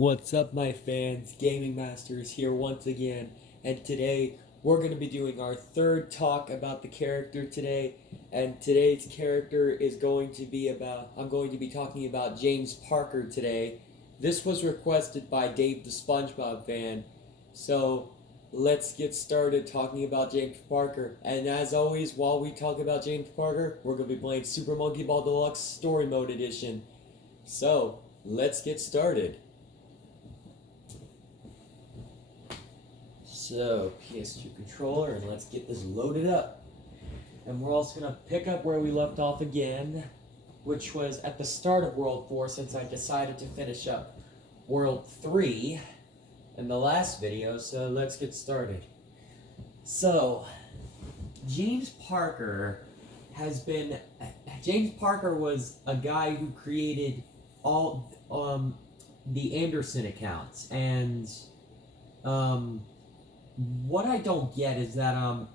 What's up, my fans? Gaming Masters here once again, and today we're going to be doing our third talk about the character today. And today's character is going to be I'm going to be talking about James Parker today. This was requested by Dave the SpongeBob fan, so let's get started talking about James Parker. And as always, while we talk about James Parker, we're going to be playing Super Monkey Ball Deluxe Story Mode Edition. So let's get started. So, PS2 controller, and let's get this loaded up. And we're also going to pick up where we left off again, which was at the start of World 4, since I decided to finish up World 3 in the last video, so let's get started. So, James Parker was a guy who created all the Anderson accounts, and what I don't get is that a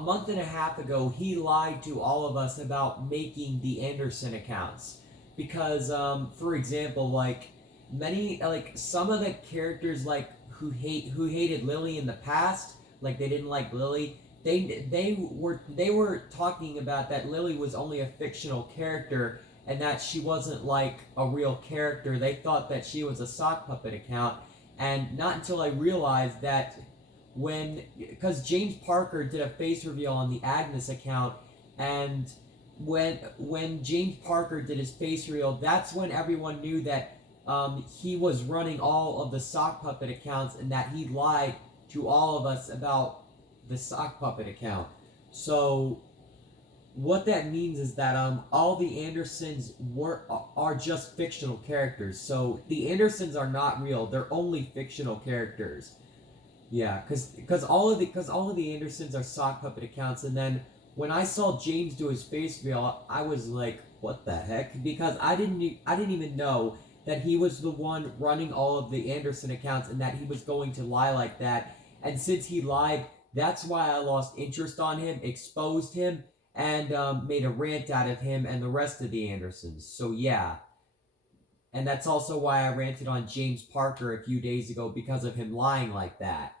month and a half ago he lied to all of us about making the Anderson accounts because for example, some of the characters who hated Lily in the past, like they didn't like Lily, they were talking about that Lily was only a fictional character and that she wasn't like a real character. They thought that she was a sock puppet account, and not until I realized that because James Parker did a face reveal on the Agnes account, and when James Parker did his face reveal, that's when everyone knew that he was running all of the sock puppet accounts and that he lied to all of us about the sock puppet account. So what that means is that all the Andersons are just fictional characters. So the Andersons are not real; they're only fictional characters. Yeah, because all of the Andersons are sock puppet accounts, and then when I saw James do his face reveal, I was like, "What the heck?" Because I didn't even know that he was the one running all of the Anderson accounts, and that he was going to lie like that. And since he lied, that's why I lost interest on him, exposed him, and made a rant out of him and the rest of the Andersons. So yeah. And that's also why I ranted on James Parker a few days ago, because of him lying like that.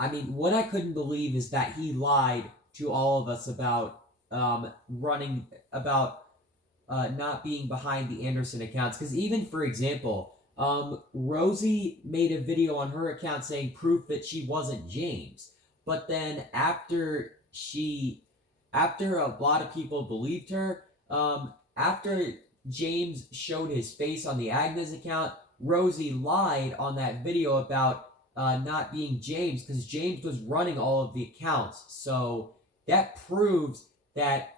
I mean, what I couldn't believe is that he lied to all of us about not being behind the Anderson accounts. Because even, for example, Rosie made a video on her account saying proof that she wasn't James. But then after a lot of people believed her, after James showed his face on the Agnes account, Rosie lied on that video about not being James, because James was running all of the accounts. So that proves that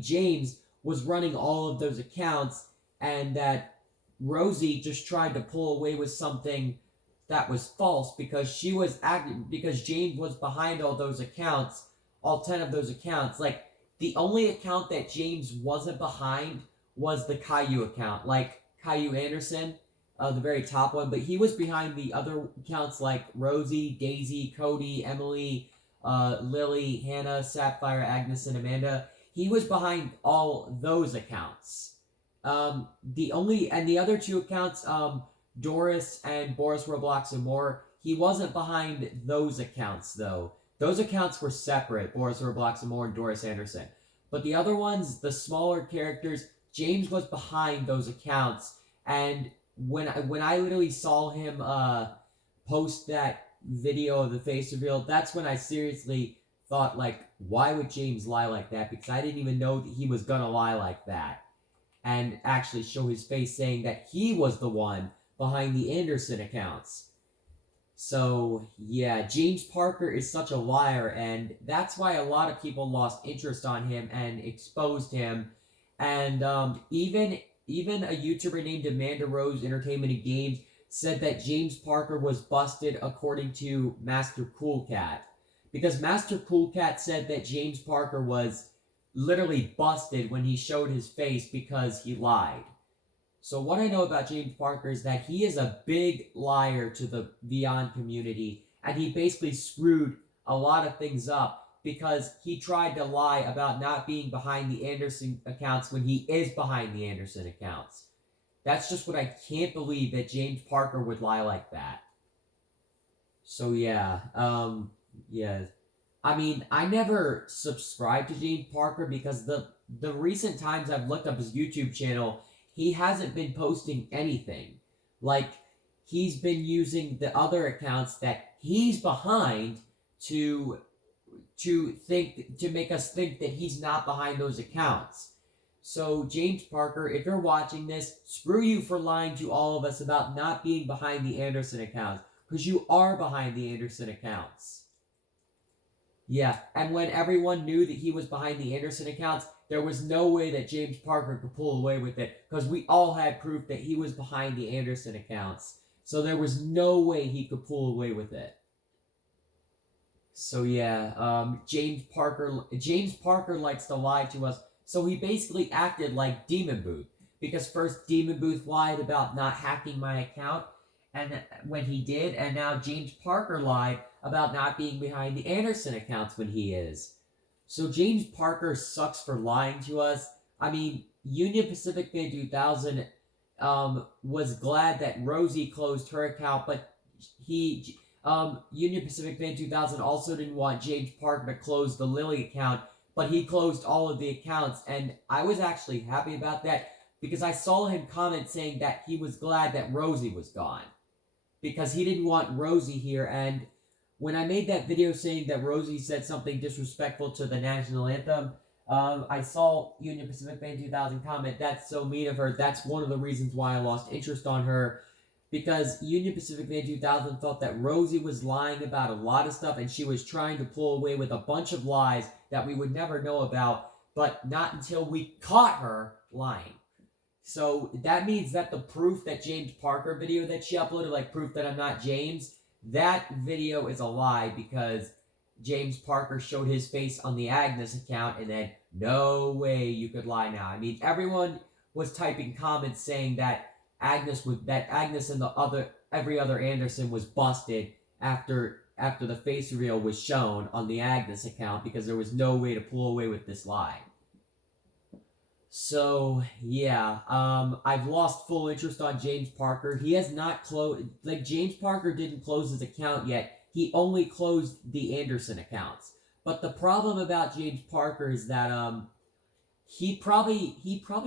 James was running all of those accounts, and that Rosie just tried to pull away with something that was false, because because James was behind all those accounts, all 10 of those accounts. Like, the only account that James wasn't behind was the Caillou account, like Caillou Anderson, the very top one, but he was behind the other accounts like Rosie, Daisy, Cody, Emily, Lily, Hannah, Sapphire, Agnes, and Amanda. He was behind all those accounts. The other two accounts, Doris and Boris Roblox and more, he wasn't behind those accounts though. Those accounts were separate, Boris Roblox and more and Doris Anderson. But the other ones, the smaller characters, James was behind those accounts. And when I literally saw him post that video of the face reveal, that's when I seriously thought, like, why would James lie like that? Because I didn't even know that he was gonna lie like that and actually show his face saying that he was the one behind the Anderson accounts. So yeah, James Parker is such a liar, and that's why a lot of people lost interest on him and exposed him. And even a YouTuber named Amanda Rose Entertainment and Games said that James Parker was busted, according to Master Cool Cat. Because Master Cool Cat said that James Parker was literally busted when he showed his face because he lied. So what I know about James Parker is that he is a big liar to the Vyond community, and he basically screwed a lot of things up because he tried to lie about not being behind the Anderson accounts when he is behind the Anderson accounts. That's just what I can't believe, that James Parker would lie like that. So yeah, yeah. I mean, I never subscribed to James Parker because the recent times I've looked up his YouTube channel, he hasn't been posting anything. Like, he's been using the other accounts that he's behind to to make us think that he's not behind those accounts. So James Parker, if you're watching this, screw you for lying to all of us about not being behind the Anderson accounts, because you are behind the Anderson accounts. Yeah, and when everyone knew that he was behind the Anderson accounts, there was no way that James Parker could pull away with it, because we all had proof that he was behind the Anderson accounts. So there was no way he could pull away with it. So yeah, James Parker likes to lie to us. So he basically acted like Demon Booth, because first Demon Booth lied about not hacking my account, and when he did, and now James Parker lied about not being behind the Anderson accounts when he is. So James Parker sucks for lying to us. I mean, Union Pacific Fan 2000 was glad that Rosie closed her account, but Union Pacific Fan 2000 also didn't want James Parker to close the Lily account, but he closed all of the accounts, and I was actually happy about that because I saw him comment saying that he was glad that Rosie was gone because he didn't want Rosie here. And when I made that video saying that Rosie said something disrespectful to the national anthem, I saw Union Pacific Fan 2000 comment, "That's so mean of her. That's one of the reasons why I lost interest on her." Because Union Pacific Fan 2000 thought that Rosie was lying about a lot of stuff, and she was trying to pull away with a bunch of lies that we would never know about, but not until we caught her lying. So that means that the proof that James Parker video that she uploaded, like proof that I'm not James, that video is a lie because James Parker showed his face on the Agnes account, and then no way you could lie now. I mean, everyone was typing comments saying that Agnes and every other Anderson was busted after the face reveal was shown on the Agnes account because there was no way to pull away with this lie. So yeah, I've lost full interest on James Parker. He has not closed, like James Parker didn't close his account yet. He only closed the Anderson accounts. But the problem about James Parker is that he probably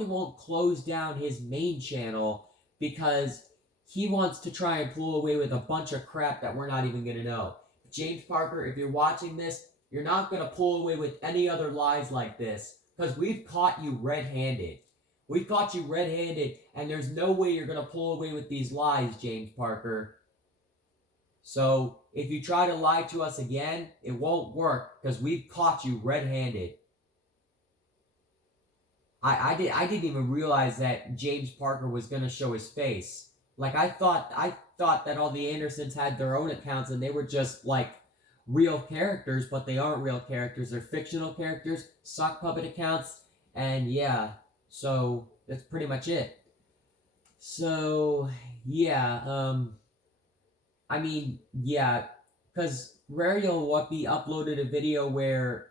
won't close down his main channel because he wants to try and pull away with a bunch of crap that we're not even going to know. James Parker, if you're watching this, you're not going to pull away with any other lies like this because we've caught you red-handed. We've caught you red-handed, and there's no way you're going to pull away with these lies, James Parker. So if you try to lie to us again, it won't work because we've caught you red-handed. I didn't even realize that James Parker was gonna show his face. Like I thought that all the Andersons had their own accounts and they were just like real characters, but they aren't real characters. They're fictional characters, sock puppet accounts, and yeah. So that's pretty much it. So yeah, I mean yeah, because Rariel Whoopi uploaded a video where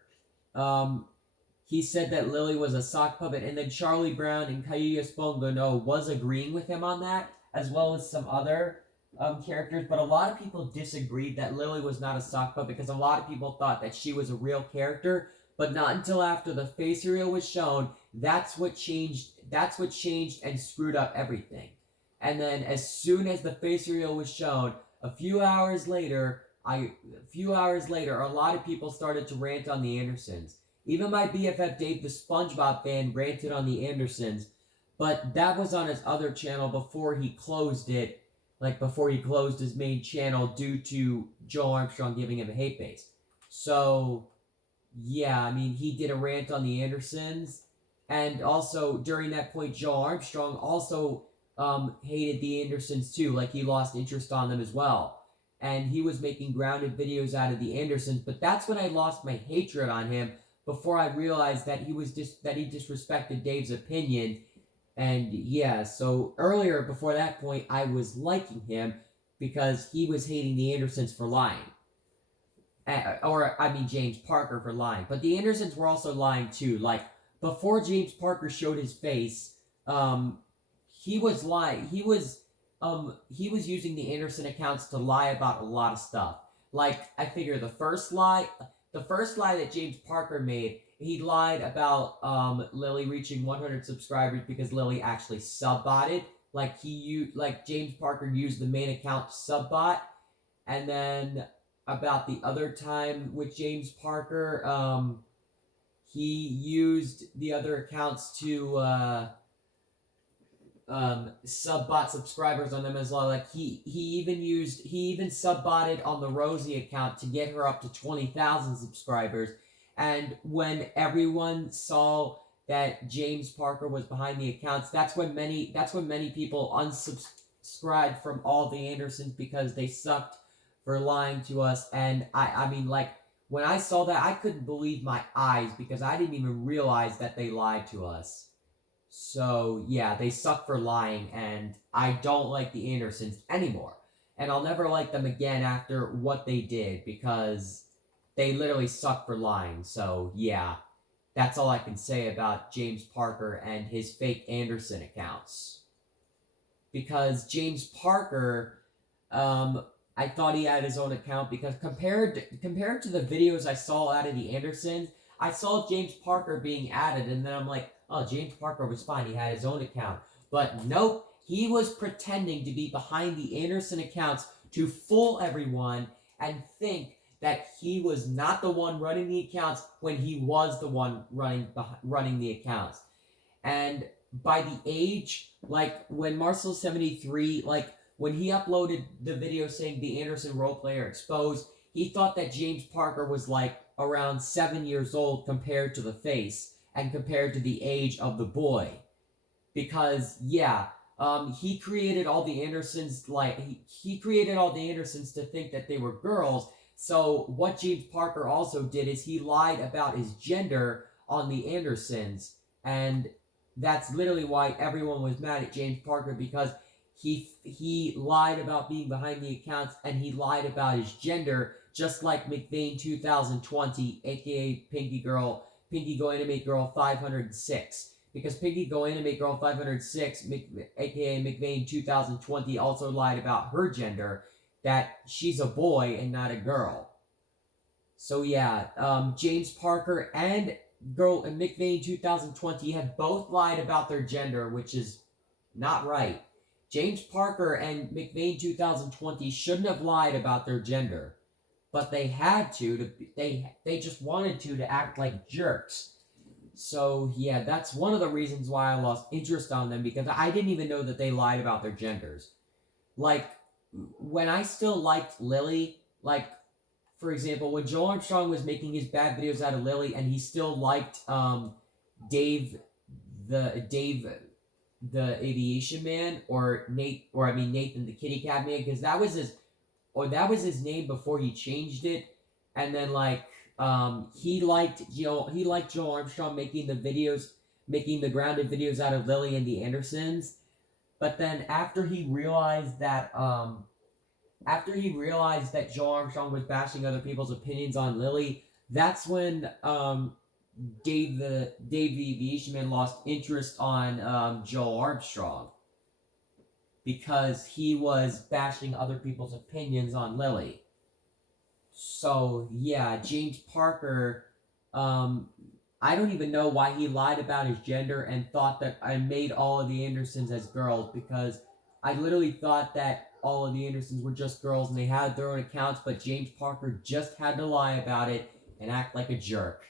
he said that Lily was a sock puppet, and then Charlie Brown and Kayuya Spongono was agreeing with him on that, as well as some other characters. But a lot of people disagreed that Lily was not a sock puppet because a lot of people thought that she was a real character, but not until after the face reveal was shown. That's what changed. That's what changed and screwed up everything. And then as soon as the face reveal was shown, a few hours later, a lot of people started to rant on the Andersons. Even my BFF Dave the SpongeBob fan ranted on the Andersons, but that was on his other channel before he closed it, like before he closed his main channel due to Joel Armstrong giving him a hate base. So, yeah, I mean, he did a rant on the Andersons, and also during that point, Joel Armstrong also hated the Andersons too, like he lost interest on them as well. And he was making grounded videos out of the Andersons, but that's when I lost my hatred on him, before I realized that he disrespected Dave's opinion. And yeah, so earlier before that point, I was liking him because he was hating the Andersons for lying. James Parker for lying. But the Andersons were also lying too. Like, before James Parker showed his face, he was lying. He was using the Anderson accounts to lie about a lot of stuff. Like, I figure the first lie that James Parker made, he lied about Lily reaching 100 subscribers because Lily actually subbotted. Like James Parker used the main account to subbot, and then about the other time with James Parker, he used the other accounts to subbot subscribers on them as well. Like he even subbotted on the Rosie account to get her up to 20,000 subscribers. And when everyone saw that James Parker was behind the accounts, that's when many people unsubscribed from all the Andersons because they sucked for lying to us. And I mean, like, when I saw that, I couldn't believe my eyes because I didn't even realize that they lied to us. So, yeah, they suck for lying, and I don't like the Andersons anymore. And I'll never like them again after what they did, because they literally suck for lying. So, yeah, that's all I can say about James Parker and his fake Anderson accounts. Because James Parker, I thought he had his own account, because compared to the videos I saw out of the Andersons, I saw James Parker being added, and then I'm like, oh, James Parker was fine. He had his own account. But nope, he was pretending to be behind the Anderson accounts to fool everyone and think that he was not the one running the accounts when he was the one running the accounts. And by the age, like, when Marcel73, like, when he uploaded the video saying the Anderson role player exposed, he thought that James Parker was, like, around 7 years old compared to the face and compared to the age of the boy. Because, yeah, he created all the Andersons, like, he created all the Andersons to think that they were girls. So what James Parker also did is he lied about his gender on the Andersons. And that's literally why everyone was mad at James Parker, because he lied about being behind the accounts, and he lied about his gender, just like McVeigh 2020, aka Pinky Go Animate Girl 506. Because Pinky Go Animate Girl 506, aka McVeigh 2020, also lied about her gender, that she's a boy and not a girl. So yeah, James Parker and McVeigh 2020 have both lied about their gender, which is not right. James Parker and McVeigh 2020 shouldn't have lied about their gender, but they had to. They just wanted to act like jerks. So yeah, that's one of the reasons why I lost interest on them, because I didn't even know that they lied about their genders. Like, when I still liked Lily, like, for example, when Joel Armstrong was making his bad videos out of Lily, and he still liked Dave the Aviation Man, or Nathan the Kitty Cat Man, because that was his name before he changed it. And then, like, he liked Joel Armstrong making the grounded videos out of Lily and the Andersons. But then after he realized that Joel Armstrong was bashing other people's opinions on Lily, that's when Dave the Aviation Man lost interest on Joel Armstrong, because he was bashing other people's opinions on Lily. So yeah, James Parker, I don't even know why he lied about his gender and thought that I made all of the Andersons as girls, because I literally thought that all of the Andersons were just girls and they had their own accounts, but James Parker just had to lie about it and act like a jerk.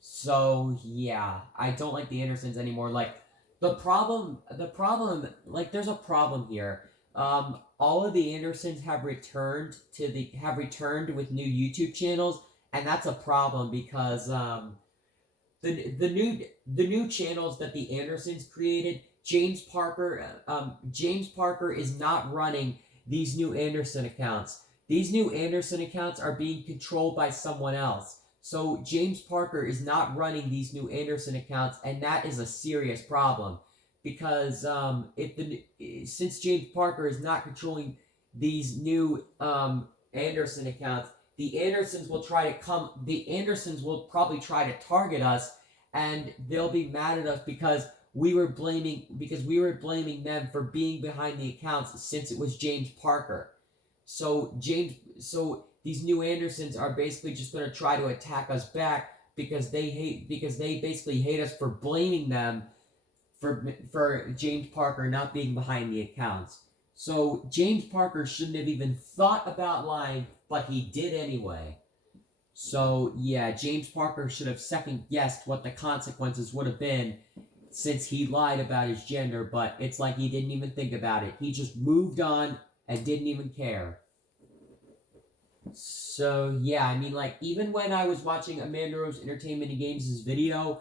So yeah, I don't like the Andersons anymore. Like, the problem, like, there's a problem here. All of the Andersons have returned with new YouTube channels, and that's a problem, because the new channels that the Andersons created, James Parker is not running these new Anderson accounts. These new Anderson accounts are being controlled by someone else. So James Parker is not running these new Anderson accounts, and that is a serious problem, because since James Parker is not controlling these new Anderson accounts, the Andersons will probably try to target us, and they'll be mad at us because we were blaming them for being behind the accounts since it was James Parker. So these new Andersons are basically just going to try to attack us back because they basically hate us for blaming them for James Parker not being behind the accounts. So James Parker shouldn't have even thought about lying, but he did anyway. So yeah, James Parker should have second guessed what the consequences would have been since he lied about his gender, but it's like he didn't even think about it. He just moved on and didn't even care. So yeah, I mean, like, even when I was watching Amanda Rose Entertainment and Games' video,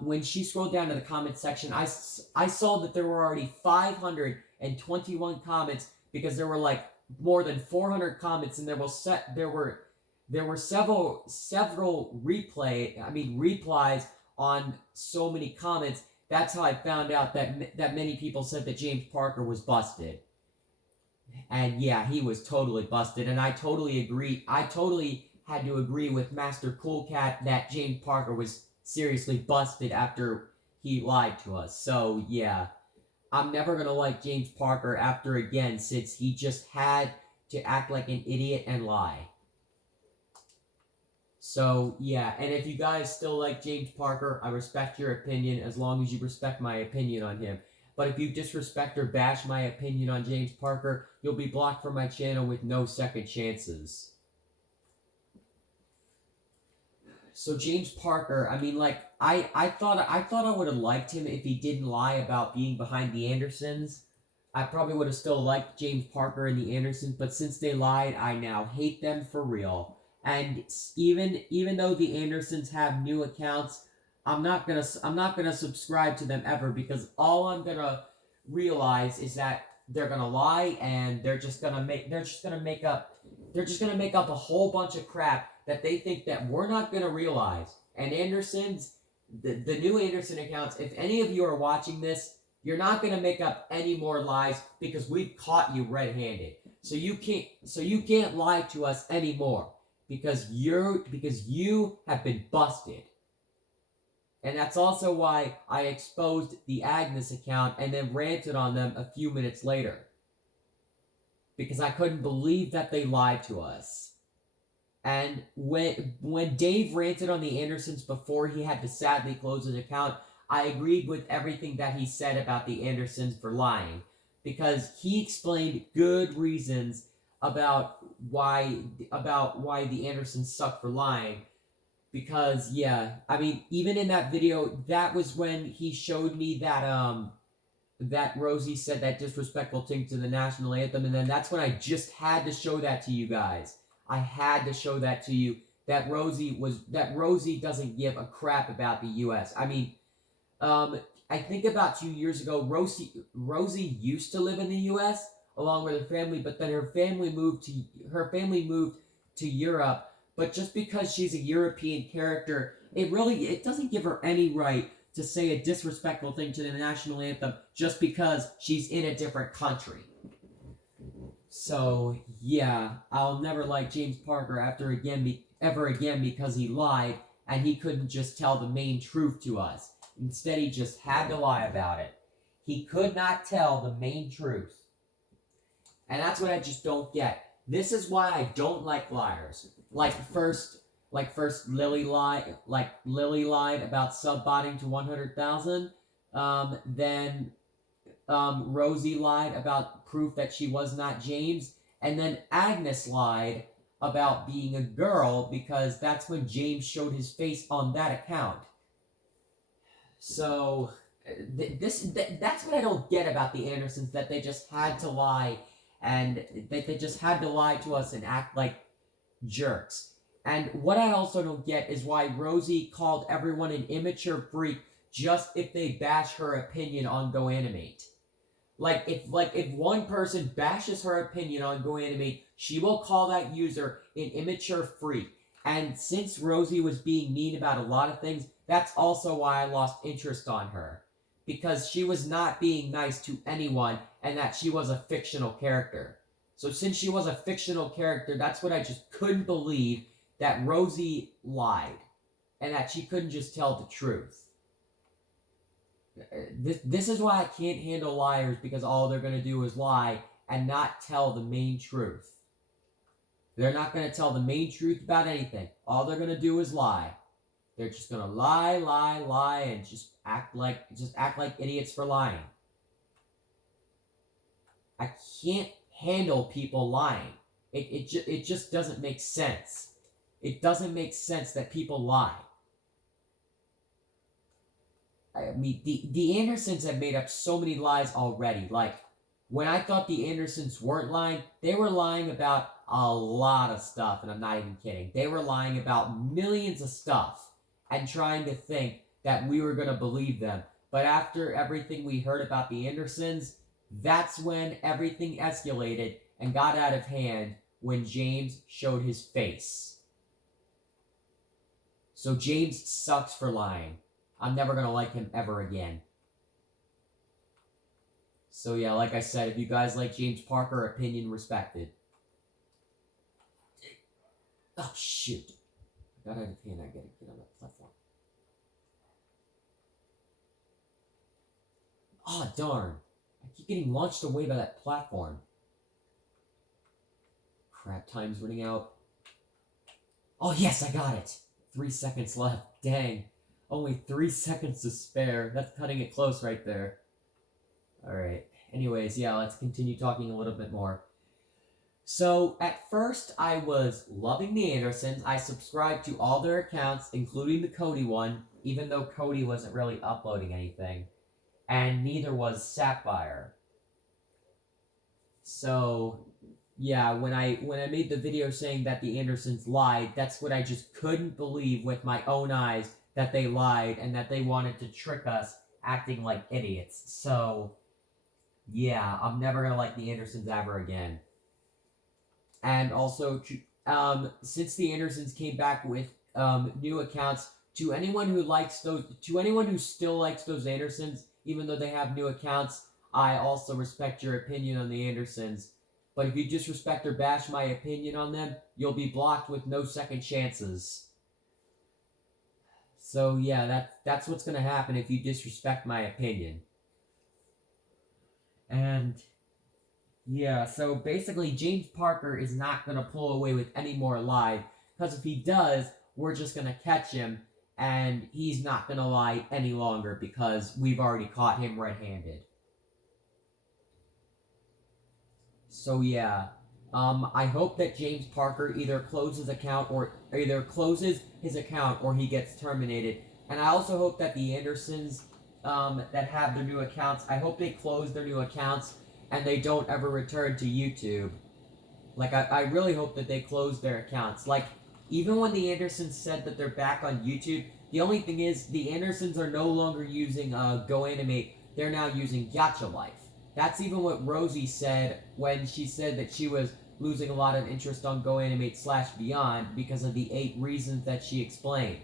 when she scrolled down to the comment section, I saw that there were already 521 comments because there were like more than 400 comments, and there were several replies on so many comments. That's how I found out that many people said that James Parker was busted. And yeah, he was totally busted, and I totally agree. I totally had to agree with Master Cool Cat that James Parker was seriously busted after he lied to us. So yeah, I'm never gonna like James Parker after again, since he just had to act like an idiot and lie. So yeah, and if you guys still like James Parker, I respect your opinion as long as you respect my opinion on him. But if you disrespect or bash my opinion on James Parker, you'll be blocked from my channel with no second chances. So James Parker, I mean, like, I thought I would have liked him if he didn't lie about being behind the Andersons. I probably would have still liked James Parker and the Andersons, but since they lied, I now hate them for real. And even though the Andersons have new accounts, I'm not gonna subscribe to them ever, because all I'm gonna realize is that they're gonna lie, and they're just gonna make up a whole bunch of crap that they think that we're not gonna realize. And Andersons, the new Anderson accounts, if any of you are watching this, you're not gonna make up any more lies because we've caught you red-handed. So you can't lie to us anymore because you have been busted. And that's also why I exposed the Agnes account and then ranted on them a few minutes later. Because I couldn't believe that they lied to us. And when Dave ranted on the Andersons before he had to sadly close his account, I agreed with everything that he said about the Andersons for lying. Because he explained good reasons about why the Andersons suck for lying. Because, yeah, I mean, even in that video, that was when he showed me that Rosie said that disrespectful thing to the national anthem, and then that's when I just had to show that to you guys. I had to show that to you, that Rosie doesn't give a crap about the U.S. I mean, I think about 2 years ago, Rosie used to live in the U.S. along with her family, but then her family moved to Europe. But just because she's a European character, it doesn't give her any right to say a disrespectful thing to the national anthem just because she's in a different country. So, yeah, I'll never like James Parker ever again because he lied and he couldn't just tell the main truth to us. Instead, he just had to lie about it. He could not tell the main truth. And that's what I just don't get. This is why I don't like liars. Like first Lily lied about subbotting to 100,000. Then Rosie lied about proof that she was not James, and then Agnes lied about being a girl because that's when James showed his face on that account. So that's what I don't get about the Andersons, that they just had to lie, and they just had to lie to us and act like jerks. And what I also don't get is why Rosie called everyone an immature freak just if they bash her opinion on GoAnimate. If one person bashes her opinion on GoAnimate, she will call that user an immature freak. And since Rosie was being mean about a lot of things, that's also why I lost interest on her. Because she was not being nice to anyone, and that she was a fictional character. So since she was a fictional character, that's what I just couldn't believe, that Rosie lied. And that she couldn't just tell the truth. This is why I can't handle liars, because all they're going to do is lie and not tell the main truth. They're not going to tell the main truth about anything. All they're going to do is lie. They're just going to lie, lie, lie, and just act like idiots for lying. I can't handle people lying. It just doesn't make sense. It doesn't make sense that people lie. I mean, the Andersons have made up so many lies already. Like, when I thought the Andersons weren't lying, they were lying about a lot of stuff, and I'm not even kidding. They were lying about millions of stuff and trying to think that we were going to believe them. But after everything we heard about the Andersons, that's when everything escalated and got out of hand, when James showed his face. So James sucks for lying. I'm never going to like him ever again. So yeah, like I said, if you guys like James Parker, opinion respected. Oh, shoot. I got out of hand. I gotta get on that platform. Oh, darn. I keep getting launched away by that platform. Crap, time's running out. Oh, yes, I got it. 3 seconds left. Dang. Only 3 seconds to spare. That's cutting it close right there. Alright. Anyways, yeah, let's continue talking a little bit more. So, at first, I was loving the Andersons. I subscribed to all their accounts, including the Cody one, even though Cody wasn't really uploading anything. And neither was Sapphire. So, yeah, when I made the video saying that the Andersons lied, that's what I just couldn't believe with my own eyes, that they lied and that they wanted to trick us, acting like idiots. So, yeah, I'm never gonna like the Andersons ever again. And also, since the Andersons came back with new accounts, to anyone who still likes those Andersons, even though they have new accounts, I also respect your opinion on the Andersons. But if you disrespect or bash my opinion on them, you'll be blocked with no second chances. So yeah, that's what's gonna happen if you disrespect my opinion. And yeah, so basically James Parker is not gonna pull away with any more lies, because if he does, we're just gonna catch him, and he's not gonna lie any longer because we've already caught him red-handed. So yeah, I hope that James Parker either closes his account or he gets terminated. And I also hope that the Andersons that have their new accounts, I hope they close their new accounts and they don't ever return to YouTube. Like, I really hope that they close their accounts. Like, even when the Andersons said that they're back on YouTube, the only thing is the Andersons are no longer using GoAnimate. They're now using Gacha Life. That's even what Rosie said when she said that she was losing a lot of interest on GoAnimate/Beyond because of the 8 reasons that she explained.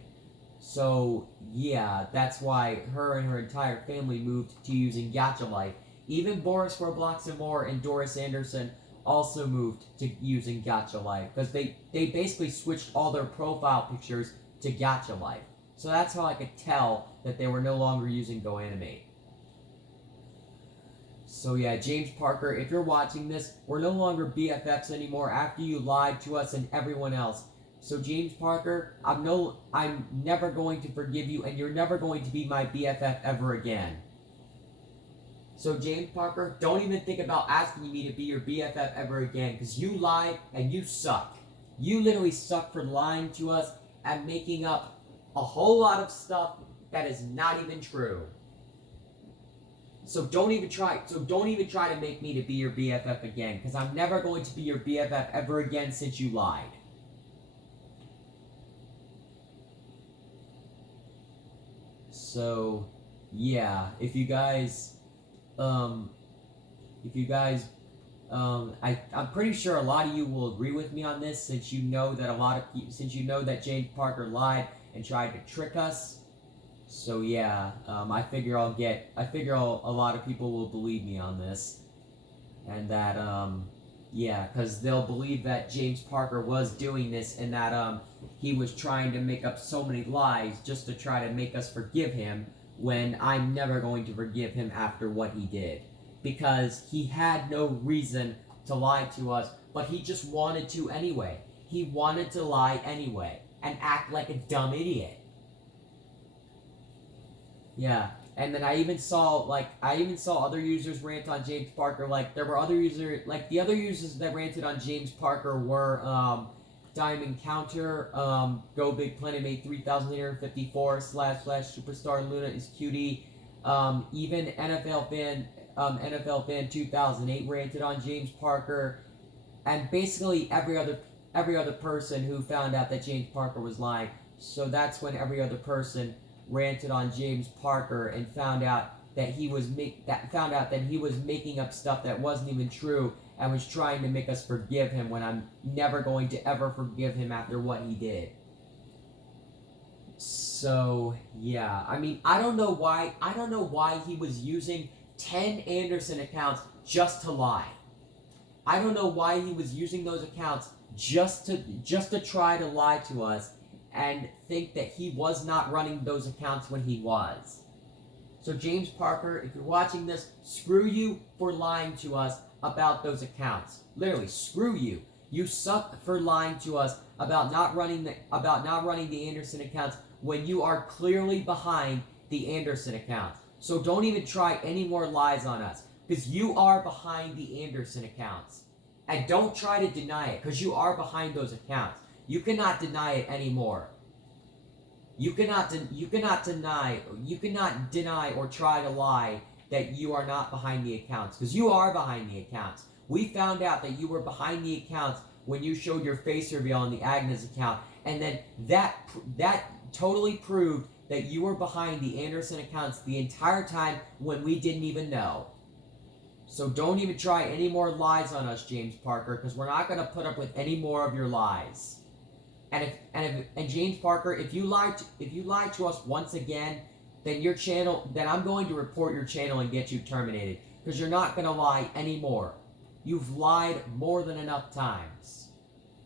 So, yeah, that's why her and her entire family moved to using Gacha Life. Even Boris Roblox and More and Doris Anderson also moved to using Gacha Life, because they basically switched all their profile pictures to Gacha Life. So that's how I could tell that they were no longer using GoAnimate. So yeah, James Parker, if you're watching this, we're no longer BFFs anymore after you lied to us and everyone else. So James Parker, I'm never going to forgive you, and you're never going to be my BFF ever again. So James Parker, don't even think about asking me to be your BFF ever again, because you lied and you suck. You literally suck for lying to us and making up a whole lot of stuff that is not even true. So don't even try to make me to be your BFF again, because I'm never going to be your BFF ever again since you lied. So, yeah, I'm pretty sure a lot of you will agree with me on this, since you know that James Parker lied and tried to trick us. So yeah, I figure a lot of people will believe me on this, and that yeah, because they'll believe that James Parker was doing this, and that he was trying to make up so many lies just to try to make us forgive him, when I'm never going to forgive him after what he did. Because he had no reason to lie to us, but he just wanted to anyway. He wanted to lie anyway and act like a dumb idiot. Yeah. And then I even saw other users rant on James Parker. Like there were other users, like the other users that ranted on James Parker were Diamond Counter, Go Big Planet Mate 3854 / Superstar Luna is cutie. Even NFL fan 2008 ranted on James Parker, and basically every other person who found out that James Parker was lying. So that's when every other person ranted on James Parker and found out that he was making up stuff that wasn't even true and was trying to make us forgive him when I'm never going to ever forgive him after what he did. So yeah, I mean, I don't know why he was using 10 Anderson accounts just to lie. I don't know why he was using those accounts just to try to lie to us and think that he was not running those accounts when he was. So James Parker, if you're watching this, screw you for lying to us about those accounts. Literally, screw you. You suck for lying to us about not running the Anderson accounts when you are clearly behind the Anderson accounts. So don't even try any more lies on us, because you are behind the Anderson accounts. And don't try to deny it, because you are behind those accounts. You cannot deny it anymore. You cannot deny or try to lie that you are not behind the accounts, because you are behind the accounts. We found out that you were behind the accounts when you showed your face reveal on the Agnes account, and then that totally proved that you were behind the Anderson accounts the entire time when we didn't even know. So don't even try any more lies on us, James Parker, because we're not going to put up with any more of your lies. And James Parker, if you lie to us once again, then I'm going to report your channel and get you terminated, because you're not going to lie anymore. You've lied more than enough times.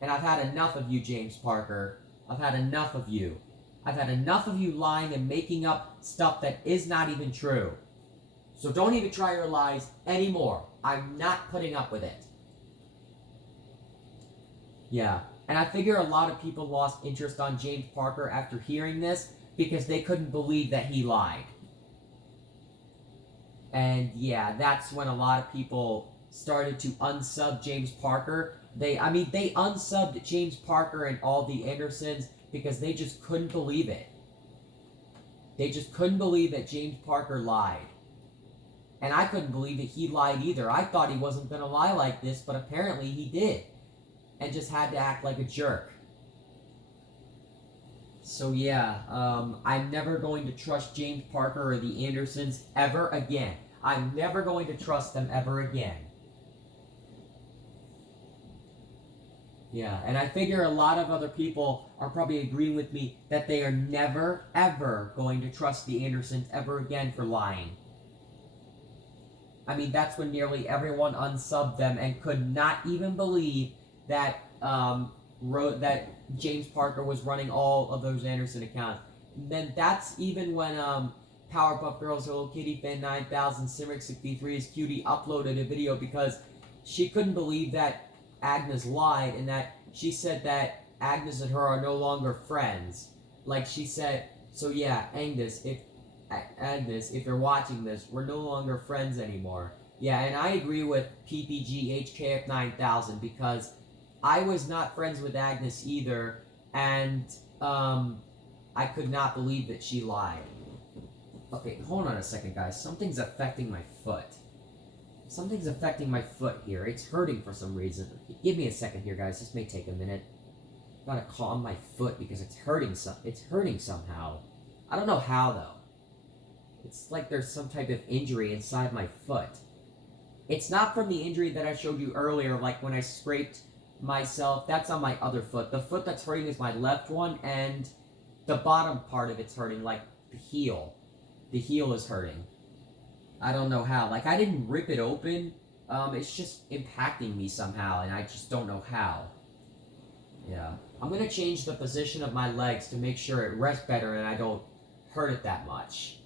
And I've had enough of you, James Parker. I've had enough of you. I've had enough of you lying and making up stuff that is not even true. So don't even try your lies anymore. I'm not putting up with it. Yeah. And I figure a lot of people lost interest on James Parker after hearing this because they couldn't believe that he lied. And yeah, that's when a lot of people started to unsub James Parker. They unsubbed James Parker and all the Andersons because they just couldn't believe it. They just couldn't believe that James Parker lied. And I couldn't believe that he lied either. I thought he wasn't going to lie like this, but apparently he did. And just had to act like a jerk. So yeah, I'm never going to trust James Parker or the Andersons ever again. I'm never going to trust them ever again. Yeah, and I figure a lot of other people are probably agreeing with me that they are never, ever going to trust the Andersons ever again for lying. I mean, that's when nearly everyone unsubbed them and could not even believe that that James Parker was running all of those Anderson accounts. And then that's even when Powerpuff Girls, Hello Kitty Fan 9000, Simric63 is Cutie uploaded a video because she couldn't believe that Agnes lied and that she said that Agnes and her are no longer friends. Like she said, so yeah, Agnes, if you're watching this, we're no longer friends anymore. Yeah, and I agree with PPG HKF 9000 because I was not friends with Agnes either, and I could not believe that she lied. Okay, hold on a second, guys. Something's affecting my foot. Something's affecting my foot here. It's hurting for some reason. Give me a second here, guys. This may take a minute. Gotta calm my foot because it's hurting somehow. I don't know how, though. It's like there's some type of injury inside my foot. It's not from the injury that I showed you earlier, like when I scraped myself. That's on my other foot. The foot that's hurting is my left one, and the bottom part of it's hurting, like the heel. The heel is hurting. I don't know how. Like, I didn't rip it open. It's just impacting me somehow, and I just don't know how. Yeah. I'm gonna change the position of my legs to make sure it rests better and I don't hurt it that much.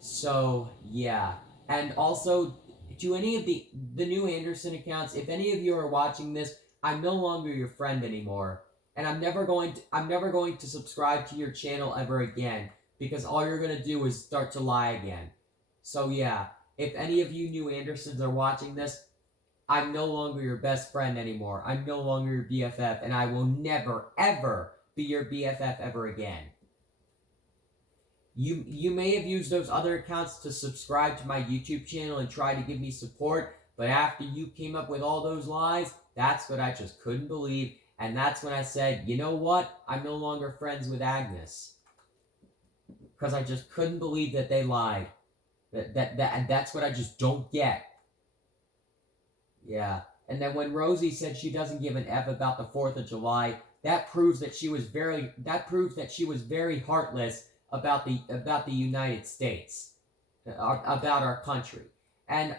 So yeah, and also to any of the new Anderson accounts, if any of you are watching this, I'm no longer your friend anymore, and I'm never going to subscribe to your channel ever again because all you're gonna do is start to lie again. So yeah, if any of you new Andersons are watching this, I'm no longer your best friend anymore. I'm no longer your BFF, and I will never ever be your BFF ever again. You may have used those other accounts to subscribe to my YouTube channel and try to give me support, but after you came up with all those lies, that's what I just couldn't believe, and that's when I said, you know what? I'm no longer friends with Agnes. Because I just couldn't believe that they lied. That's what I just don't get. Yeah. And then when Rosie said she doesn't give an F about the 4th of July, that proves that she was very heartless about the United States, about our country. And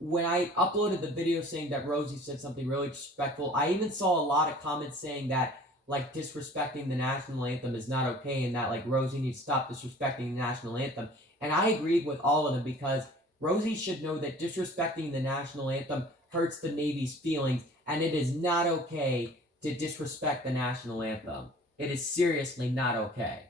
when I uploaded the video saying that Rosie said something really disrespectful, I even saw a lot of comments saying that like disrespecting the national anthem is not okay and that like Rosie needs to stop disrespecting the national anthem. And I agreed with all of them because Rosie should know that disrespecting the national anthem hurts the Navy's feelings, and it is not okay to disrespect the national anthem. It is seriously not okay.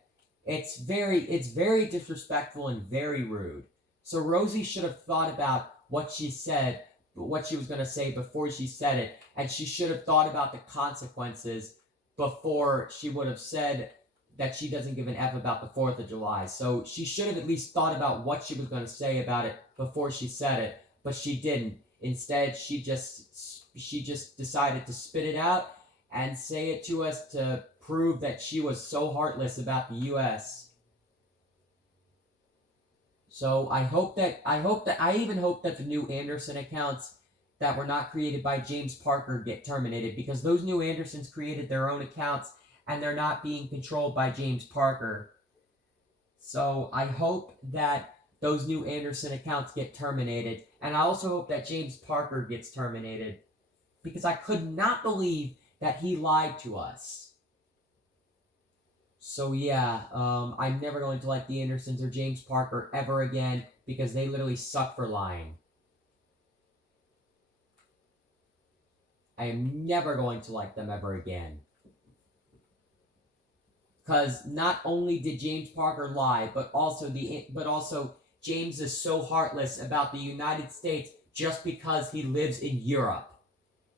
It's very disrespectful and very rude. So Rosie should have thought about what she said, what she was going to say before she said it, and she should have thought about the consequences before she would have said that she doesn't give an F about the 4th of July. So she should have at least thought about what she was going to say about it before she said it, but she didn't. Instead, she just decided to spit it out and say it to us to prove that she was so heartless about the U.S. So I even hope that the new Anderson accounts that were not created by James Parker get terminated, because those new Andersons created their own accounts and they're not being controlled by James Parker. So I hope that those new Anderson accounts get terminated, and I also hope that James Parker gets terminated, because I could not believe that he lied to us. So yeah, I'm never going to like the Andersons or James Parker ever again, because they literally suck for lying. I am never going to like them ever again. Because not only did James Parker lie, but also James is so heartless about the United States just because he lives in Europe.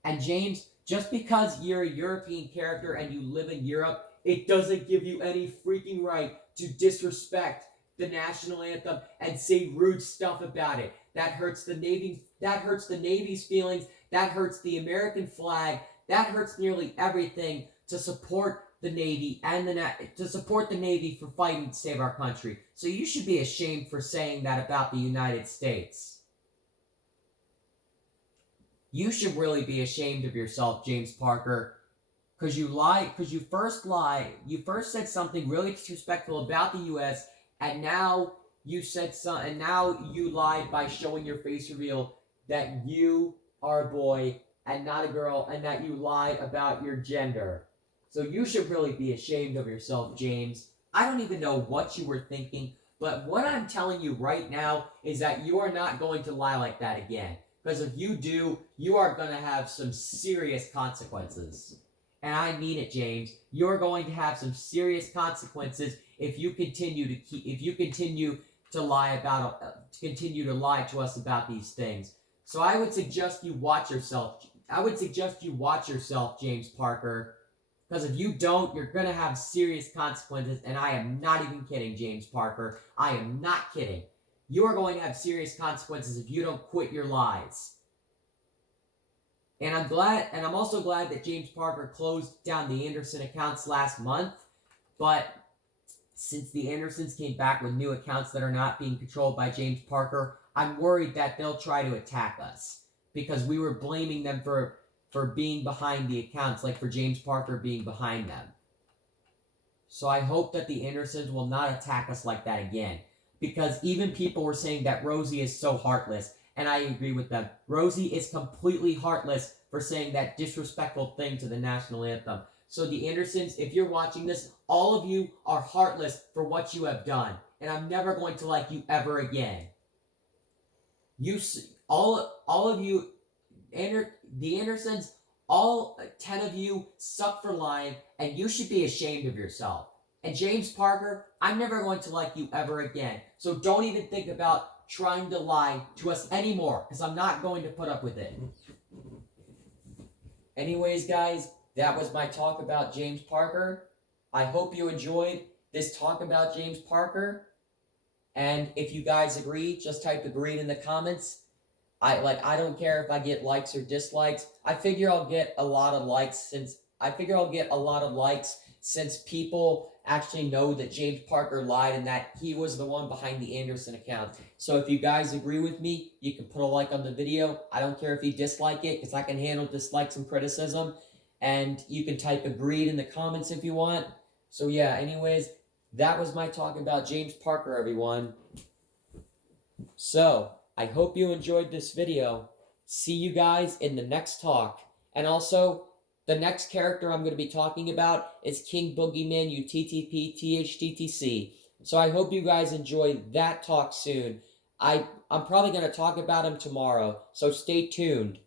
And James, just because you're a European character and you live in Europe, it doesn't give you any freaking right to disrespect the national anthem and say rude stuff about it. That hurts the Navy. That hurts the Navy's feelings. That hurts the American flag. That hurts nearly everything to support the Navy and to support the Navy for fighting to save our country. So you should be ashamed for saying that about the United States. You should really be ashamed of yourself, James Parker, because you first said something really disrespectful about the U.S., and now you lied by showing your face reveal that you are a boy and not a girl, and that you lied about your gender. So you should really be ashamed of yourself, James. I don't even know what you were thinking, but what I'm telling you right now is that you are not going to lie like that again. Because if you do, you are going to have some serious consequences. And I mean it, James. You're going to have some serious consequences if you continue to lie to us about these things. So I would suggest you watch yourself. James Parker. Because if you don't, you're going to have serious consequences, and I am not even kidding, James Parker. I am not kidding. You are going to have serious consequences if you don't quit your lies. And I'm also glad that James Parker closed down the Anderson accounts last month, but since the Andersons came back with new accounts that are not being controlled by James Parker, I'm worried that they'll try to attack us, because we were blaming them for being behind the accounts, like for James Parker being behind them. So I hope that the Andersons will not attack us like that again, because even people were saying that Rosie is so heartless, and I agree with them. Rosie is completely heartless for saying that disrespectful thing to the national anthem. So the Andersons, if you're watching this, all of you are heartless for what you have done. and I'm never going to like you ever again. All of you, the Andersons, all 10 of you suck for lying, and you should be ashamed of yourself. And James Parker, I'm never going to like you ever again. So don't even think about trying to lie to us anymore, because I'm not going to put up with it. Anyways, guys, that was my talk about James Parker. I hope you enjoyed this talk about James Parker. And if you guys agree, just type agreed in the comments. I don't care if I get likes or dislikes. I figure I'll get a lot of likes since people actually know that James Parker lied and that he was the one behind the Anderson account. So if you guys agree with me, you can put a like on the video. I don't care if you dislike it, because I can handle dislikes and criticism. And you can type agreed in the comments if you want. So yeah, anyways, that was my talk about James Parker, everyone. So, I hope you enjoyed this video. See you guys in the next talk. And also, the next character I'm going to be talking about is King Boogeyman UTTP THTTC. So I hope you guys enjoy that talk soon. I'm probably going to talk about him tomorrow, so stay tuned.